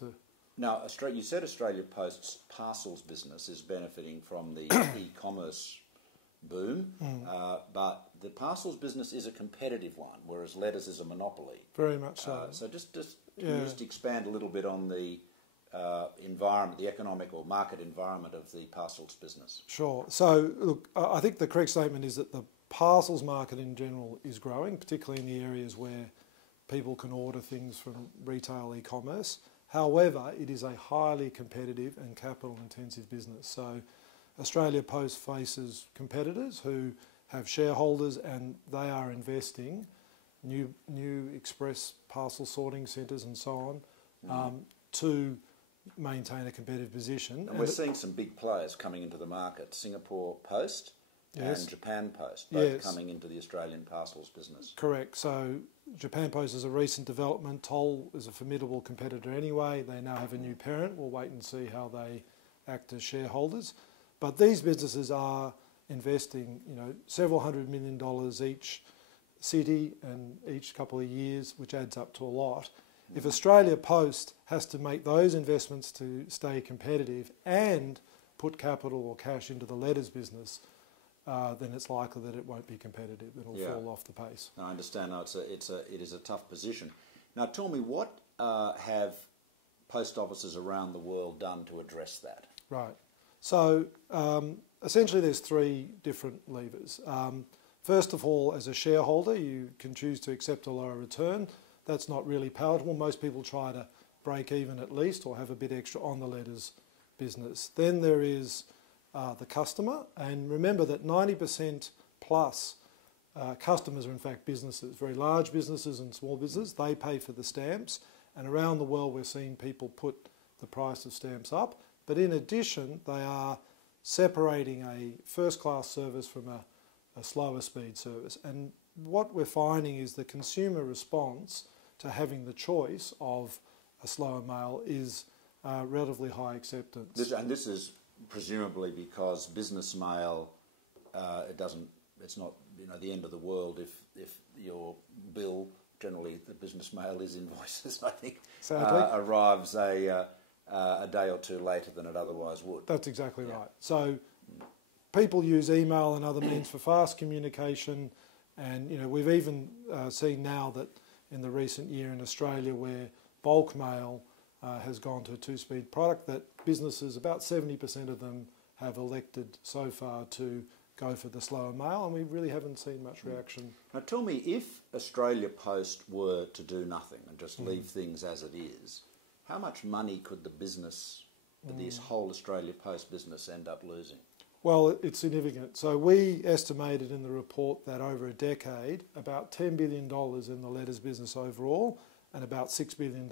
to... Now, you said Australia Post's parcels business is benefiting from the e-commerce boom, but the parcels business is a competitive one, whereas letters is a monopoly. Very much so. So can you just expand a little bit on the environment, the economic or market environment of the parcels business? Sure. So, look, I think the correct statement is that the parcels market in general is growing, particularly in the areas where people can order things from retail e-commerce. However, it is a highly competitive and capital-intensive business. So Australia Post faces competitors who have shareholders, and they are investing new express parcel sorting centres and so on to maintain a competitive position. And we're seeing some big players coming into the market, Singapore Post and Japan Post, both coming into the Australian parcels business. Correct. So Japan Post is a recent development. Toll is a formidable competitor anyway. They now have a new parent. We'll wait and see how they act as shareholders. But these businesses are investing, several $100 million each city and each couple of years, which adds up to a lot. If Australia Post has to make those investments to stay competitive and put capital or cash into the letters business, then it's likely that it won't be competitive. It'll fall off the pace. I understand. No, it is a tough position. Now, tell me, what have post offices around the world done to address that? Right. So essentially, there's three different levers. First of all, as a shareholder, you can choose to accept a lower return. That's not really palatable. Most people try to break even at least or have a bit extra on the letters business. Then there is the customer, and remember that 90% plus customers are in fact businesses, very large businesses and small businesses. They pay for the stamps, and around the world we're seeing people put the price of stamps up. But in addition, they are separating a first-class service from a slower speed service. And what we're finding is the consumer response to having the choice of a slower mail is relatively high acceptance. This is presumably because business mail, it's not the end of the world if your bill, generally the business mail is invoices, I think, arrives a day or two later than it otherwise would. That's exactly right. So people use email and other means for fast communication, and we've even seen now that in the recent year in Australia where bulk mail has gone to a two-speed product, that businesses, about 70% of them have elected so far to go for the slower mail, and we really haven't seen much reaction. Now tell me, if Australia Post were to do nothing and just leave things as it is, how much money could the business, this whole Australia Post business, end up losing? Well, it's significant. So we estimated in the report that over a decade, about $10 billion in the letters business overall, and about $6 billion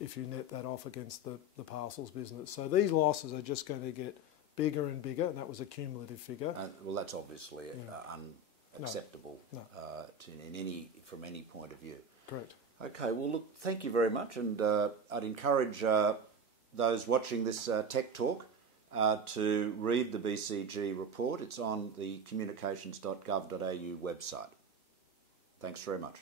if you net that off against the parcels business. So these losses are just going to get bigger and bigger, and that was a cumulative figure. Well, that's obviously unacceptable from any point of view. Correct. Okay, well, look, thank you very much, and I'd encourage those watching this Tech Talk to read the BCG report. It's on the communications.gov.au website. Thanks very much.